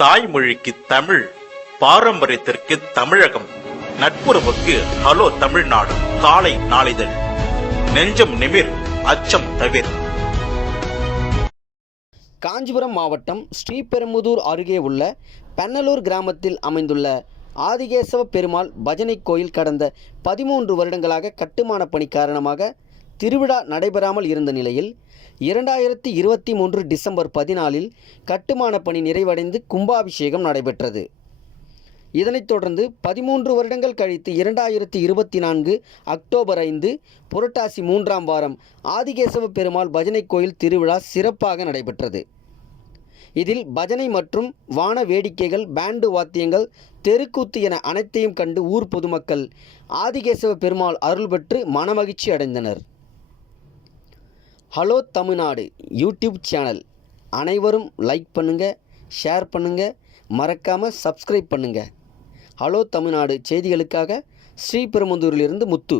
தாய்மொழிக்கு தமிழ் பாரம்பரியத்திற்கு தமிழகம். நட்புறவுக்கு ஹலோ தமிழ்நாடு காலை நாளிதழ். நெஞ்சம் நிமிர் அச்சம் தவிர. காஞ்சிபுரம் மாவட்டம் ஸ்ரீபெரும்புதூர் அருகே உள்ள பெண்ணலூர் கிராமத்தில் அமைந்துள்ள ஆதிகேசவ பெருமாள் பஜனை கோயில் கடந்த பதிமூன்று வருடங்களாக கட்டுமான பணி காரணமாக திருவிழா நடைபெறாமல் இருந்த நிலையில் இரண்டாயிரத்தி இருபத்தி மூன்று டிசம்பர் பதினாலில் கட்டுமான பணி நிறைவடைந்து கும்பாபிஷேகம் நடைபெற்றது. இதனைத் தொடர்ந்து பதிமூன்று வருடங்கள் கழித்து இரண்டாயிரத்தி இருபத்தி நான்கு அக்டோபர் ஐந்து புரட்டாசி மூன்றாம் வாரம் ஆதிகேசவ பெருமாள் பஜனை கோயில் திருவிழா சிறப்பாக நடைபெற்றது. இதில் பஜனை மற்றும் வான வேடிக்கைகள் பேண்டு வாத்தியங்கள் தெருக்கூத்து என அனைத்தையும் கண்டு ஊர் பொதுமக்கள் ஆதிகேசவ பெருமாள் அருள் பெற்று மனமகிழ்ச்சி அடைந்தனர். Hello Tamil Nadu YouTube channel. அனைவரும் லைக் பண்ணுங்கள் ஷேர் பண்ணுங்கள் மறக்காமல் சப்ஸ்கிரைப் பண்ணுங்கள் ஹலோ தமிழ்நாடு செய்திகளுக்காக ஸ்ரீபெரும்புதூரிலிருந்து முத்து.